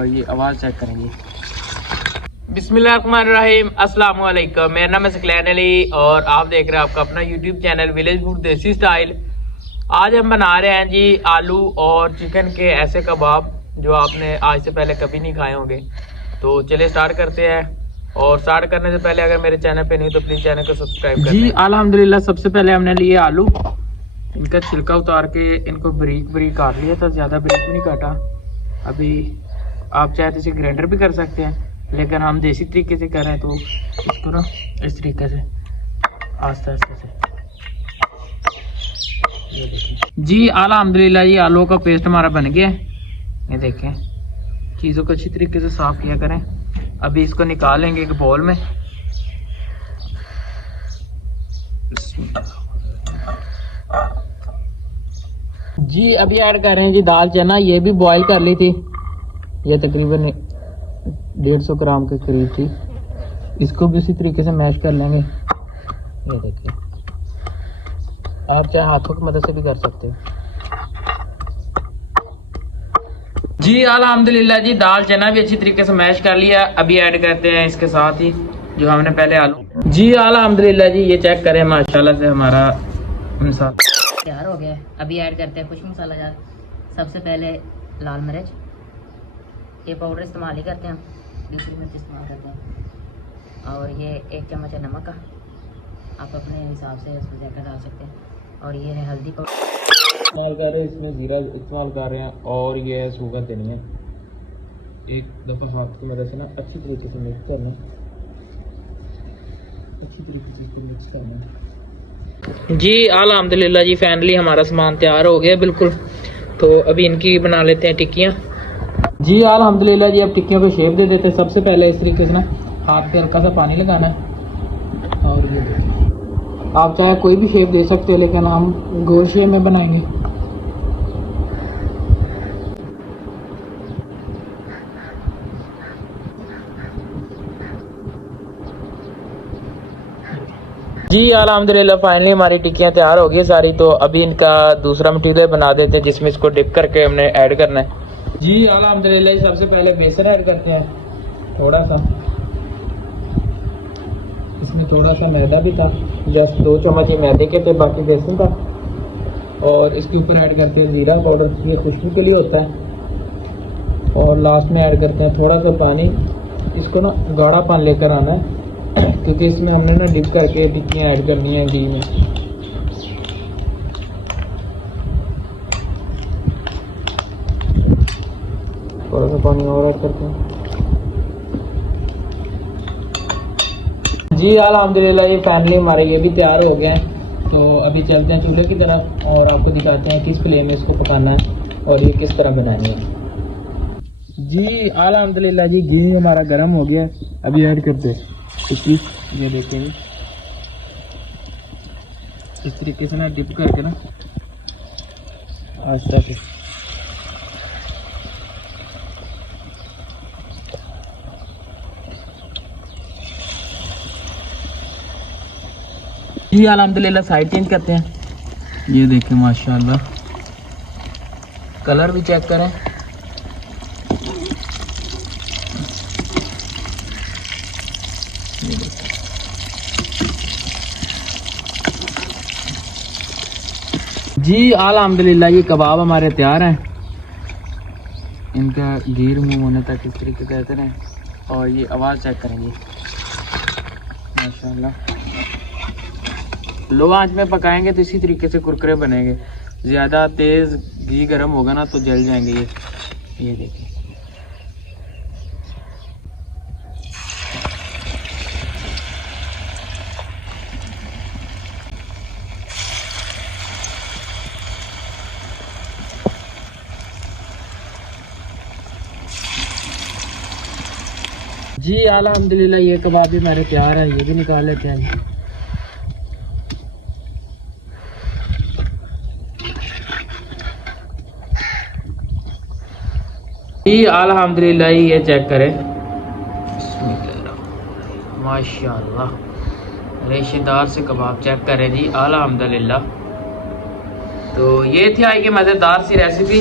और ये आवाज़ चेक करेंगे। बिस्मिल्लाहिर्रहमानिर्रहीम, अस्सलाम वालेकुम। मेरा नाम है सकलैन अली और आप देख रहे हैं आपका अपना यूट्यूब चैनल विलेज फूड देसी स्टाइल। आज हम बना रहे हैं जी आलू और चिकन के ऐसे कबाब जो आपने आज से पहले कभी नहीं खाए होंगे। तो चलिए स्टार्ट करते हैं। और स्टार्ट करने से पहले अगर मेरे चैनल पे नहीं तो प्लीज़ चैनल को सब्सक्राइब करें। जी अल्हम्दुलिल्लाह, सबसे पहले हमने लिए आलू, इनका छिलका उतार के इनको बारीक बारीक काट लिया था, ज़्यादा बारीक भी नहीं काटा। अभी आप चाहे तो इसे ग्राइंडर भी कर सकते हैं, लेकिन हम देसी तरीके से कर रहे हैं तो इसको ना इस तरीके से आस्ते आस्ते से ये देखें जी। अल्हम्दुलिल्लाह ये आलू का पेस्ट हमारा बन गया है। ये देखें, चीज़ों को अच्छी तरीके से साफ किया करें। अभी इसको निकालेंगे एक बाउल में। जी अभी ऐड कर रहे हैं जी दाल चना, ये भी बॉईल कर ली थी, ये तकरीबन 150 ग्राम के करीब थी। इसको भी उसी तरीके से मैश कर लेंगे। ये देखिए, आप चाहे हाथों की मदद से भी कर सकते हो। जी अल्हम्दुलिल्लाह जी दाल चना भी अच्छी तरीके से मैश कर लिया। अभी ऐड करते हैं इसके साथ ही जो हमने पहले आलू। जी अल्हम्दुलिल्लाह जी ये चेक करें, माशाल्लाह से हमारा इंसान तैयार हो गया है। अभी ऐड करते हैं कुछ मसाला जार। सबसे पहले लाल मिर्च, ये पाउडर इस्तेमाल ही करते हैं हम, दूसरी मिर्च इस्तेमाल करते हैं। और ये 1 चम्मच है नमक का, आप अपने हिसाब से इसको जाकर डाल सकते हैं। और ये है हल्दी पाउडर इस्तेमाल कर रहे हैं, इसमें जीरा इस्तेमाल कर रहे हैं। और ये है सूखा धनिया। एक दफ़ा हाथ की मदद से ना अच्छी तरीके से मिक्स करना, अच्छी तरीके से इसको मिक्स करना। जी अल्हम्दुलिल्लाह जी फाइनली हमारा सामान तैयार हो गया बिल्कुल। तो अभी इनकी बना लेते हैं टिक्कियाँ। जी अल्हम्दुलिल्लाह जी अब टिक्कियों को शेप दे देते हैं। सबसे पहले इस तरीके से ना हाथ पे हल्का सा पानी लगाना है। और ये आप चाहे कोई भी शेप दे सकते हो, लेकिन हम गोल शेप में बनाएंगे। जी अल्हम्दुलिल्लाह फाइनली हमारी टिक्कियाँ तैयार हो गई सारी। तो अभी इनका दूसरा मटीरियल बना देते हैं जिसमें इसको डिप करके हमने ऐड करना है। जी अल्हम्दुलिल्लाह सबसे पहले बेसन ऐड करते हैं थोड़ा सा। इसमें थोड़ा सा मैदा भी था, जस्ट 2 चम्मच मैदे के थे, बाकी बेसन था। और इसके ऊपर ऐड करते हैं जीरा पाउडर, ये खुशबू के लिए होता है। और लास्ट में ऐड करते हैं थोड़ा सा पानी। इसको ना गाढ़ापन लेकर आना है क्योंकि इसमें हमने ना डिप करके टिक्कियाँ ऐड करनी है घी में। थोड़ा सा पानी और ऐड करते हैं। जी अल्हम्दुलिल्लाह ये फाइनली हमारे ये भी तैयार हो गए हैं। तो अभी चलते हैं चूल्हे की तरफ और आपको दिखाते हैं किस फ्लेम में इसको पकाना है और ये किस तरह बनानी है। जी अल्हम्दुलिल्लाह जी घी हमारा गर्म हो गया है। अभी ऐड करते हैं इसकी, ये देखेंगे इस तरीके से ना डिप करके ना आस्ते से। जी अल्हम्दुलिल्लाह साइड चेंज करते हैं। ये देखें माशाल्लाह, कलर भी चेक करें। जी अल्हम्दुलिल्लाह ये कबाब हमारे तैयार हैं। इनका घी रिमूव होने तक इस तरीके से करते रहें और ये आवाज़ चेक करेंगे माशाल्लाह। लो आंच में पकाएंगे तो इसी तरीके से कुरकुरे बनेंगे। ज़्यादा तेज़ घी गर्म होगा ना तो जल जाएंगे ये देखिए। जी अल्हम्दुलिल्लाह ये कबाब भी हमारे तैयार है, ये भी निकाल लेते हैं। जी अल्हम्दुलिल्लाह ये चेक करें, माशाल्लाह रेशेदार से कबाब चेक करें जी अल्हम्दुलिल्लाह। तो ये थी आज की मज़ेदार सी रेसिपी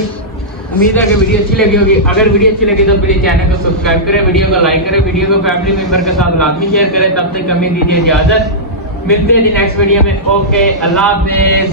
उम्मीद है कि वीडियो अच्छी लगी होगी। अगर वीडियो अच्छी लगी तो प्लीज चैनल को सब्सक्राइब करें, वीडियो को लाइक करें, वीडियो को फैमिली मेंबर के साथ लाजमी शेयर करें। तब तक हमें दीजिए इजाजत, मिलते हैं जी नेक्स्ट वीडियो में। ओके, अल्लाह हाफिज।